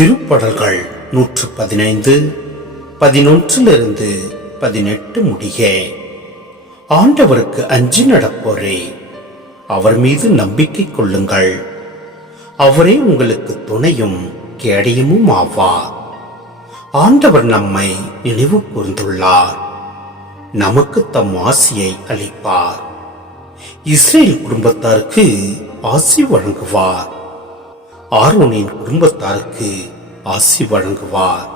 திருப்படல்கள் நூற்று பதினைந்து பதினொன்றிலிருந்து பதினெட்டு முடிய ஆண்டவருக்கு அஞ்சி நடப்போரே. அவர் மீது நம்பிக்கை கொள்ளுங்கள். அவரே உங்களுக்கு துணையும் கேடயமும் ஆவார். ஆண்டவர் நம்மை நினைவு கூர்ந்துள்ளார். நமக்கு தம் ஆசியை அளிப்பார். இஸ்ரேல் குடும்பத்தாருக்கு ஆசி வழங்குவார். ஆர்வனின் குடும்பத்தாருக்கு ஆசி வழங்குவார்.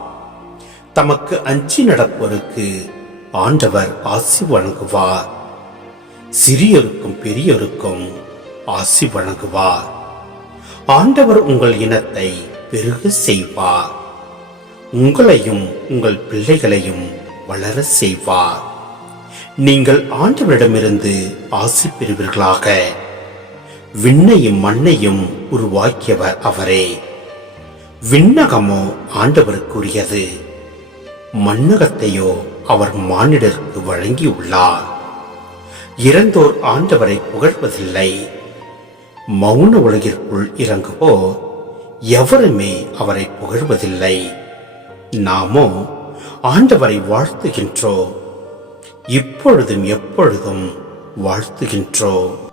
தமக்கு அஞ்சி நடப்போருக்கு ஆண்டவர் ஆசி வழங்குவார். சிறியோருக்கும் பெரியோருக்கும் ஆசி வழங்குவார். ஆண்டவர் உங்கள் இனத்தை பெருக செய்வார். உங்களையும் உங்கள் பிள்ளைகளையும் வளர செய்வார். நீங்கள் ஆண்டவரிடமிருந்து ஆசி பெறுவீர்களாக. விண்ணையும் மண்ணையும் உருவாக்கியவர் அவரே. விண்ணகமோ ஆண்டவருக்குரியது மண்ணகத்தையோ அவர் மானிடருக்கு வழங்கியுள்ளார். இறந்தோர் ஆண்டவரை புகழ்வதில்லை. மௌன உலகிற்குள் இறங்குவோர் எவருமே அவரை புகழ்வதில்லை. நாமோ ஆண்டவரை வாழ்த்துகின்றோம். இப்பொழுதும் எப்பொழுதும் வாழ்த்துகின்றோம்.